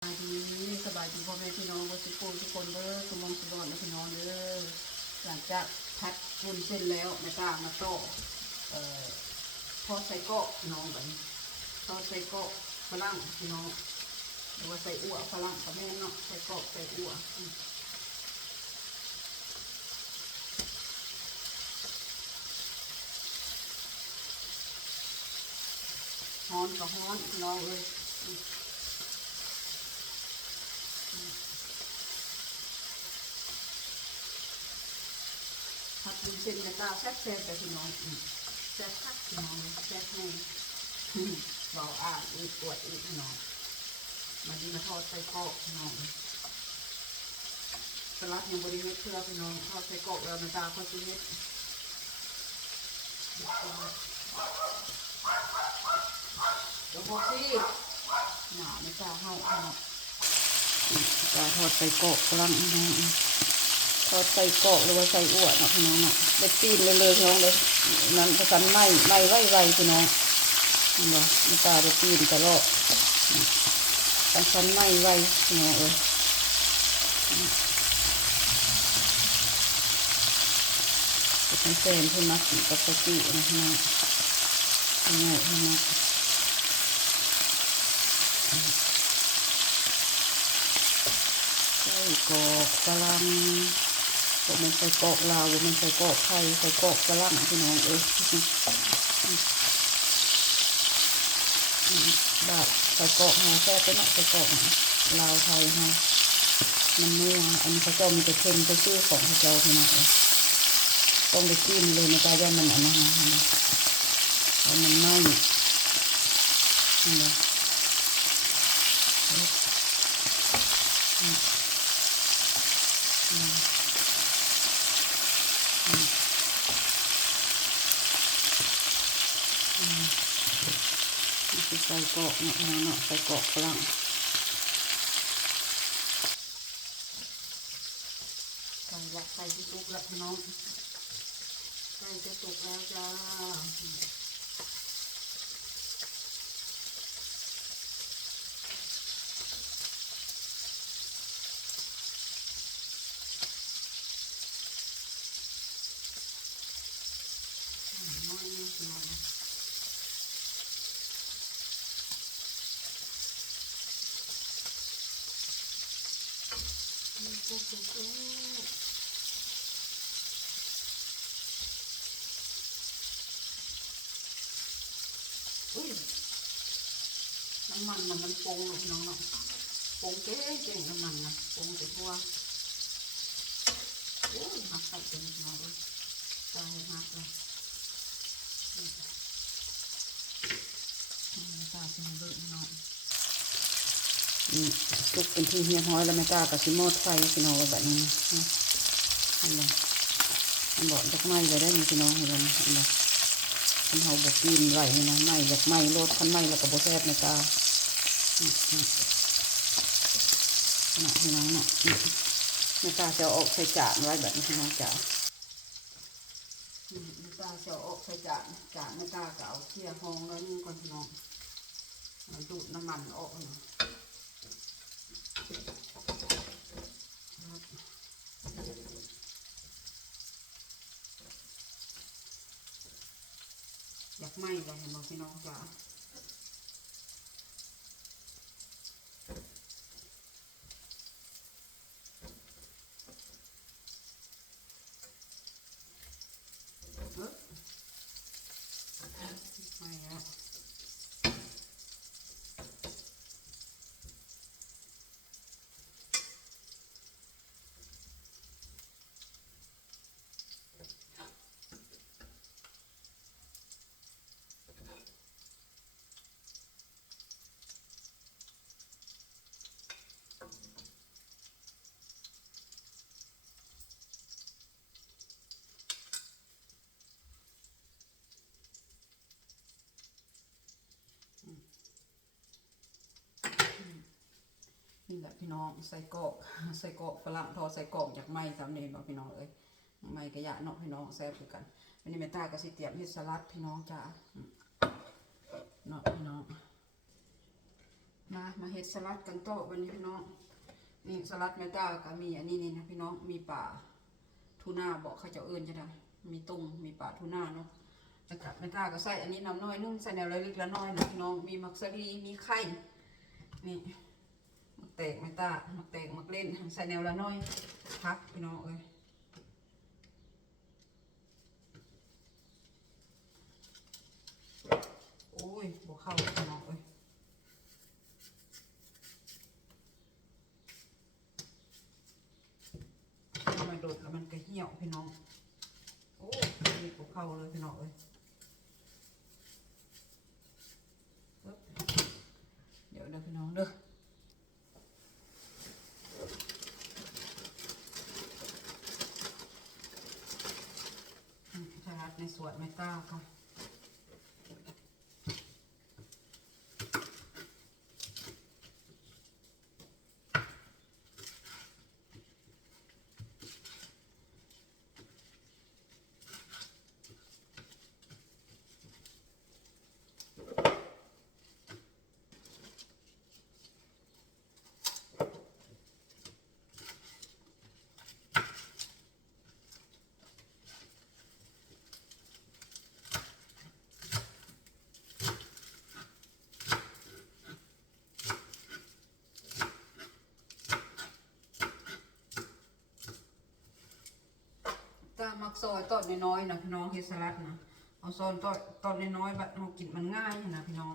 สบายดีพ่อแม่พี่น้องทุกคนทุกคนเด้อคุณมองสุบอนและพี่น้องเด้อหลังจากพัดวุ้นเส้นแล้วแม่ตามาโต้ทอดใส่เกาะพี่น้องแบบนี้ทอดใส่เกาะฝรั่งพี่น้องหรือว่าใส่อั่วฝรั่งกับแม่เนาะใส่เกาะใส่อั่วฮ้อนกับฮ้อนพี่น้องเลยผัดวุ้นเส้นแม่ตาแซ่บแต่พี่น้องแซ่บคักพี่น้องเลยแซ่บแห้งเบาอ่านอีกปวดอีกพี่น้องมันดีมาทอดใส่เกาะพี่น้องสลัดยังบริเวณเพื่อพี่น้องทอดใส่เกาะแล้วแม่ตาเขาจะเย็ดเดี๋ยวพอสิหนาแม่ตาเฮาพี่น้องตาทอดใส่เกาะกำลังพี่น้องทอดใส่เกาะหรือว่าใส่อั่วเนาะพี่น้องเนาะเด็ดตีนเลยพี่น้องเลยนั้นผสมไหมไวพี่น้องนี่บ่แม่ตาเด็ดตีนตลอดผสมไหมไวพี่น้องเป็นเส้นที่มักกินกับสกีนะพี่น้องง่ายพี่น้องใส่กรอกกะลังผมมันใส่กรอกลาวมันใส่กรอกไทยใส่กรอกกะลังพี่น้องบาดใส่กรอกหาแซ่บไปหน่อยใส่กรอกลาวไทยฮะมันนัวอันนี้เขาเจ้ามีแต่เค็มไปซื้อของเขาเจ้าพี่น้องต้องไปกินเลยในใจย่ามันอันนั้นนะแล้วมันไหม้นี่เลยใส่เกาะเนาะใส่เกาะฝรั่งไก่ละไก่ที่สุกแล้วพี่น้องไก่จะสุกแล้วจ้าน้อยนิดหน่อยอุ้ยน้ำมันมันปรุงลูกน้องเนาะปรุงเก่งน้ำมันนะปรุงแต่ทั่วโอ้ยหักใส่เป็นน้องเลยตายหักเลยตาเป็นเบิร์น้องตุกเป็นที่เฮียห้อยแล้วไม่กล้ากับซิโมดไฟพี่น้องแบบนี้อันนี้มันบอกดอกไม้เลยได้มีพี่น้องเห็นไหมอันนี้มันเฮาบกกินไหวนะไม้ดอกไม้โลดคันไม้แล้วก็บแซ่บไม่กล้าพี่น้องเนาะไม่กล้าจะออกใส่จานไว้แบบนี้พี่น้องจ๋าไม่กล้าจะออกใส่จานไม่กล้าก็เอาเคี่ยวห้องแล้วนี่ก่อนพี่น้องดูดน้ำมันออกนะอยากไหม้ก็เห็นไหมพี่น้องจ๋าไม่อะนี่แหละพี่น้องใส่กรอกฝรั่งทอใส่กรอกจากไม้สามเณรบอกพี่น้องไม้กระยะเนาะพี่น้องแซ่บคือกันวันนี้แม่ตาก็สิเตรียมเฮ็ดสลัดพี่น้องจ้าเนาะพี่น้อง มาเฮ็ดสลัดกันโต๊ะวันนี้พี่น้องนี่สลัดแมต้าก็มีอันนี้นี่นะพี่น้องมีปลาทูน่าบอกเขาจะเอิ้นจะได้มีตุ้งมีปลาทูน่าเนาะแล้วก็แมต้าก็ใส่อันนี้น้ำน้อยนึงใส่แนวละเล็กละน้อยนะพี่น้องมีมักสลีมีไข่นี่มักแตกแมต้ามักแตกมักเล่นใส่แนวละน้อยพักพี่น้องเอ้ยโอ้ยบวเข้าพี่น้องเอ้ยทำไมโดดแล้วมันก็เหี่ยวพี่น้องโอ้ยบวเข้าเลยพี่น้องเอ้ยเดี๋ยวพี่น้องเด้อสลัดในสวนแมต้าค่ะมักซอยต้นน้อยๆนะพี่น้องเฮดสลัดนะเอาซอยต้นน้อยๆแบบเรากินมันง่ายนะพี่น้อง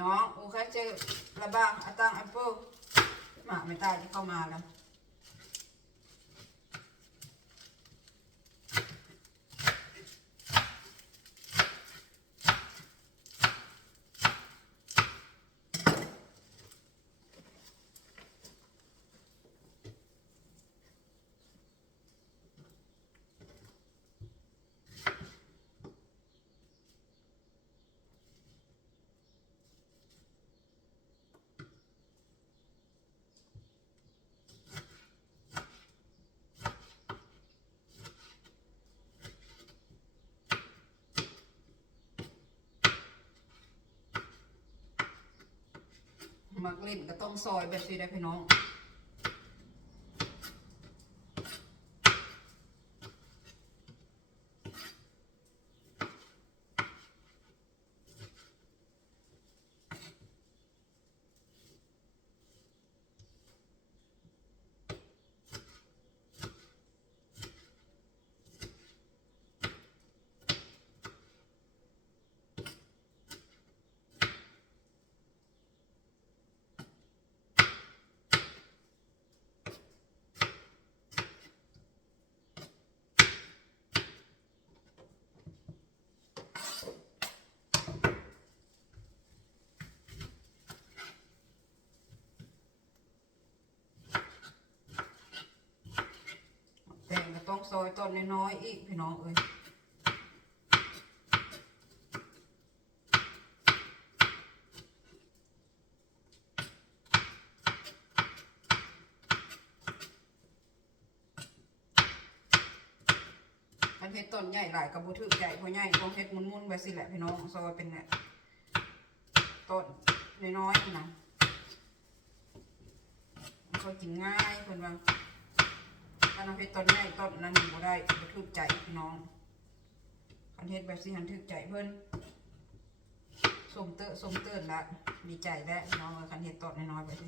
น้องโอเคเจอระบางอาตังแอปเปิลหมาไม่ตายที่เข้ามาแล้วมักเล่นก็ต้องซอยแบบนี้ได้พี่น้องแต่ก็ต้องซอยต้นน้อยๆอีกพี่น้องเอ้ยอันเฮ็ดต้นใหญ่หลายกระบุถือใหญ่เพราะใหญ่ต้องเฮ็ดมุนๆไปสิแหละพี่น้องซอยเป็นเนี่ยต้นน้อยๆนะก็กินง่ายเพิ่นว่าถ้าเราเฮ็ดต้นใหญ่ต้นนั้นบ่ได้บ่ถือใจพี่น้องคันเฮ็ดแบบสิหันถือใจเพิ่นสมเติ้นละดีใจแล้วพี่น้องคันเฮ็ดต้นน้อยๆไปสิ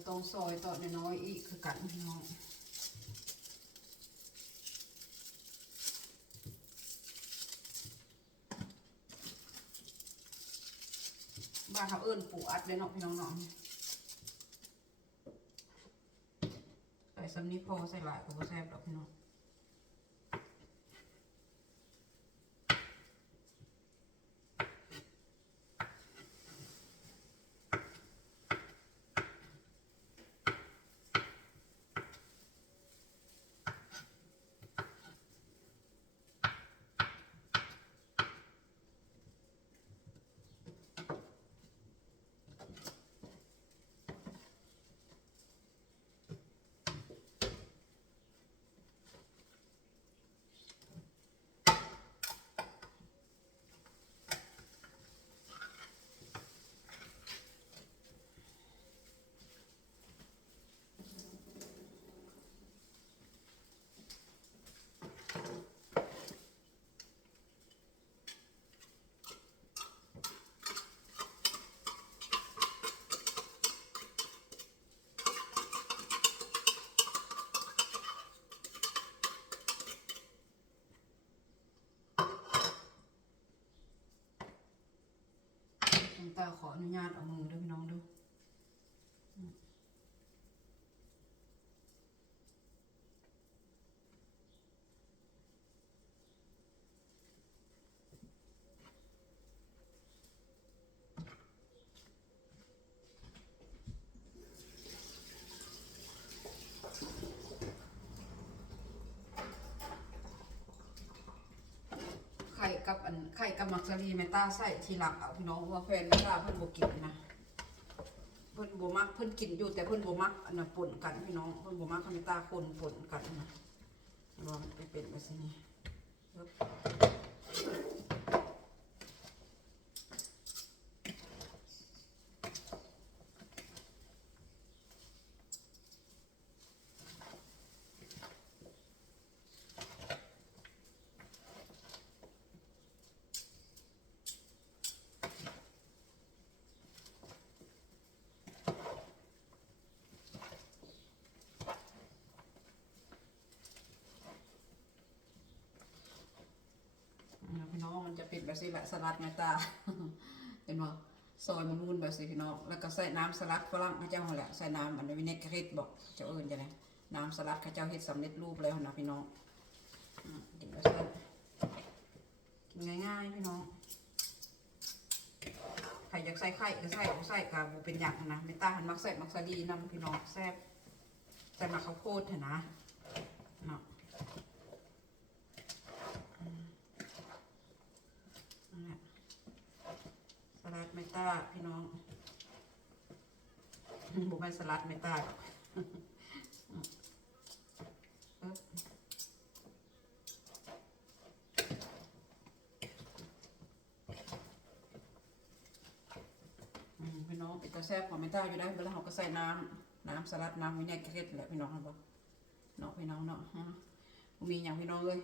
ก็ต้องซอยต่อน้อยๆอีกคือกันพี่น้องบ้านเขาเอิ้นปูอัดเลยเนาะพี่น้องเนาะใส่ซ้ำนี้พอใส่หลายก็บ่แซ่บดอกพี่น้องตาขออนุญาตเอามือด้วยพี่น้องดูไข่กับมักซารีเมต้าใส่ทีหลังเอาพี่น้องว่าแฟนเมต้าเพิ่นบ่กินนะเพิ่นบ่มักเพิ่นกินอยู่แต่เพิ่นบ่มักอันน่ะป่นกันพี่น้องเพิ่นบ่มักเมต้าป่นกันนะว่ามันเป็นแบบนี้พี่น้องมันจะเป็นแบบนี้แหละสลัดเมตาเห็นบ่ซอยมันมูนแบบนี้พี่น้องแล้วก็ใส่น้ำสลัดฝรั่งข้าเจ้าแหละใส่น้ำอันนี้วิเนกเรตบอกเจ้าเอิญจะไหนน้ำสลัดข้าเจ้าเฮ็ดสำเร็จรูปแล้วนะพี่น้องกินแบบนี้กินง่ายๆพี่น้องใครอยากใส่ไข่ก็ใส่ใส่กับบูเป็นอย่างนะเมตาหันมักใส่มักซาดีนำพี่น้องแซ่บใส่มักข้าวโพดเถอะนะเนาะสลัดเมตาพี่น้องบุกไปสลัดเมตาพี่น้องเป็นตาแซ่บของเมตาอยู่ได้เวลาเขาก็ใส่น้ำสลัดน้ำวิเนกเกตแหละพี่น้องครับเนาะพี่น้องเนาะมีอย่างพี่น้องเลย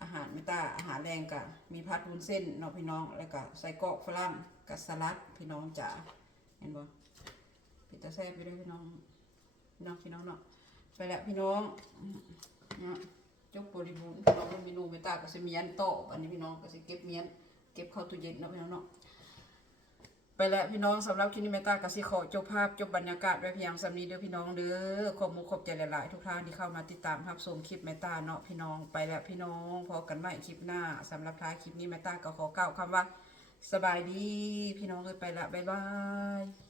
อาหารเมตาอาหารแรงกะมีผัดวุ้นเส้นเนาะพี่น้องแล้วก็ใส่กรอกฝรั่งกับสลัดพี่น้องจ๋าเห็นบ่เป็นตาแซ่บไปด้วยพี่น้องเนาะไปแล้วพี่น้องเนาะจบบริบูรณ์พี่น้องเมนูเมตาก็จะเมียนโต๊ะอันนี้พี่น้องก็จะเก็บเมียนเก็บเข้าตู้เย็นเนาะพี่น้องเนาะไปแล้วพี่น้องสำหรับคลิปนี้เมตากสิขอจบภาพจบบรรยากาศไว้เพียงสำนี้เด้อพี่น้องเด้อขอบมุขขอบใจหลายๆทุกท่านที่เข้ามาติดตามรับชมคลิปเมตาเนาะพี่น้องไปแล้วพี่น้องพบกันใหม่คลิปหน้าสำหรับท้ายคลิปนี้เมตาก็ขอกล่าวคำว่าสบายดีพี่น้องเลยไปละบ๊ายบาย